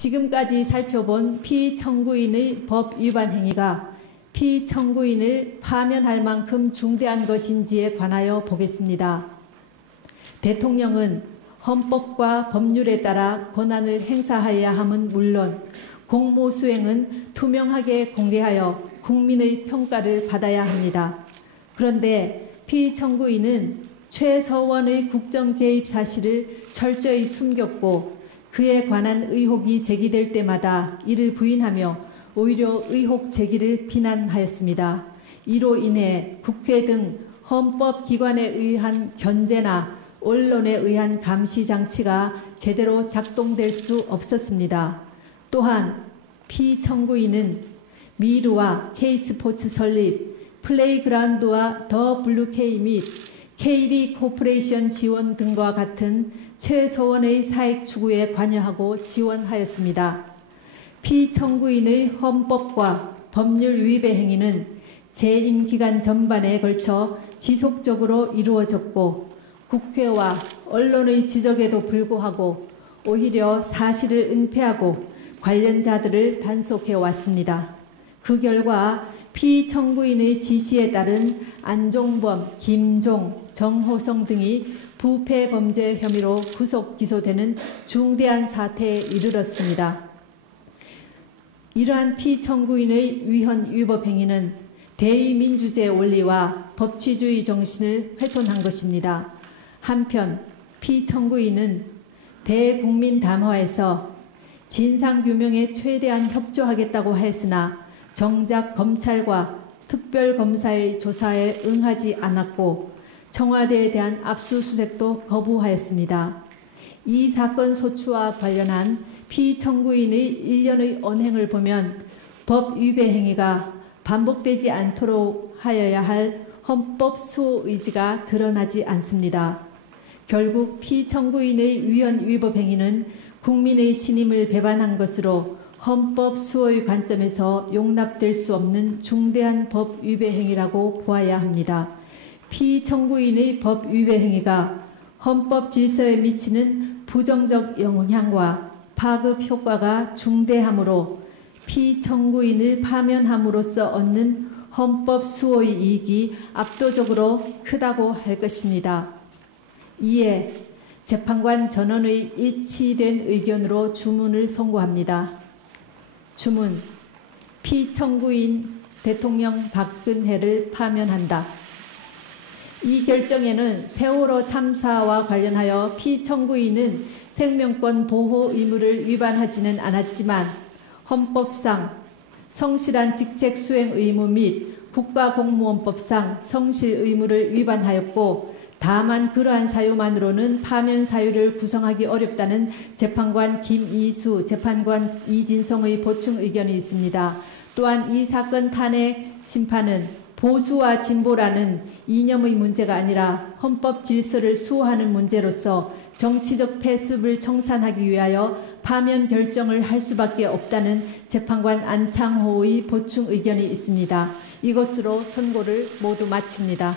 지금까지 살펴본 피청구인의 법 위반 행위가 피청구인을 파면할 만큼 중대한 것인지에 관하여 보겠습니다. 대통령은 헌법과 법률에 따라 권한을 행사하여야 함은 물론 공무수행은 투명하게 공개하여 국민의 평가를 받아야 합니다. 그런데 피청구인은 최서원의 국정 개입 사실을 철저히 숨겼고 그에 관한 의혹이 제기될 때마다 이를 부인하며 오히려 의혹 제기를 비난하였습니다. 이로 인해 국회 등 헌법기관에 의한 견제나 언론에 의한 감시 장치가 제대로 작동될 수 없었습니다. 또한 피청구인은 미르와 K스포츠 설립, 플레이그라운드와 더 블루K 및 KD 코퍼레이션 지원 등과 같은 최소원의 사익 추구에 관여하고 지원하였습니다. 피청구인의 헌법과 법률 위배 행위는 재임 기간 전반에 걸쳐 지속적으로 이루어졌고 국회와 언론의 지적에도 불구하고 오히려 사실을 은폐하고 관련자들을 단속해 왔습니다. 그 결과 피청구인의 지시에 따른 안종범, 김종, 정호성 등이 부패 범죄 혐의로 구속 기소되는 중대한 사태에 이르렀습니다. 이러한 피청구인의 위헌 위법 행위는 대의민주주의 원리와 법치주의 정신을 훼손한 것입니다. 한편 피청구인은 대국민 담화에서 진상규명에 최대한 협조하겠다고 했으나 정작 검찰과 특별검사의 조사에 응하지 않았고 청와대에 대한 압수수색도 거부하였습니다. 이 사건 소추와 관련한 피청구인의 일련의 언행을 보면 법 위배 행위가 반복되지 않도록 하여야 할 헌법 수호 의지가 드러나지 않습니다. 결국 피청구인의 위헌 위법 행위는 국민의 신임을 배반한 것으로 헌법 수호의 관점에서 용납될 수 없는 중대한 법 위배 행위라고 보아야 합니다. 피청구인의 법 위배 행위가 헌법 질서에 미치는 부정적 영향과 파급 효과가 중대하므로 피청구인을 파면함으로써 얻는 헌법 수호의 이익이 압도적으로 크다고 할 것입니다. 이에 재판관 전원의 일치된 의견으로 주문을 선고합니다. 주문, 피청구인 대통령 박근혜를 파면한다. 이 결정에는 세월호 참사와 관련하여 피청구인은 생명권 보호 의무를 위반하지는 않았지만 헌법상 성실한 직책 수행 의무 및 국가공무원법상 성실 의무를 위반하였고 다만 그러한 사유만으로는 파면 사유를 구성하기 어렵다는 재판관 김이수, 재판관 이진성의 보충 의견이 있습니다. 또한 이 사건 탄핵 심판은 보수와 진보라는 이념의 문제가 아니라 헌법 질서를 수호하는 문제로서 정치적 패습을 청산하기 위하여 파면 결정을 할 수밖에 없다는 재판관 안창호의 보충 의견이 있습니다. 이것으로 선고를 모두 마칩니다.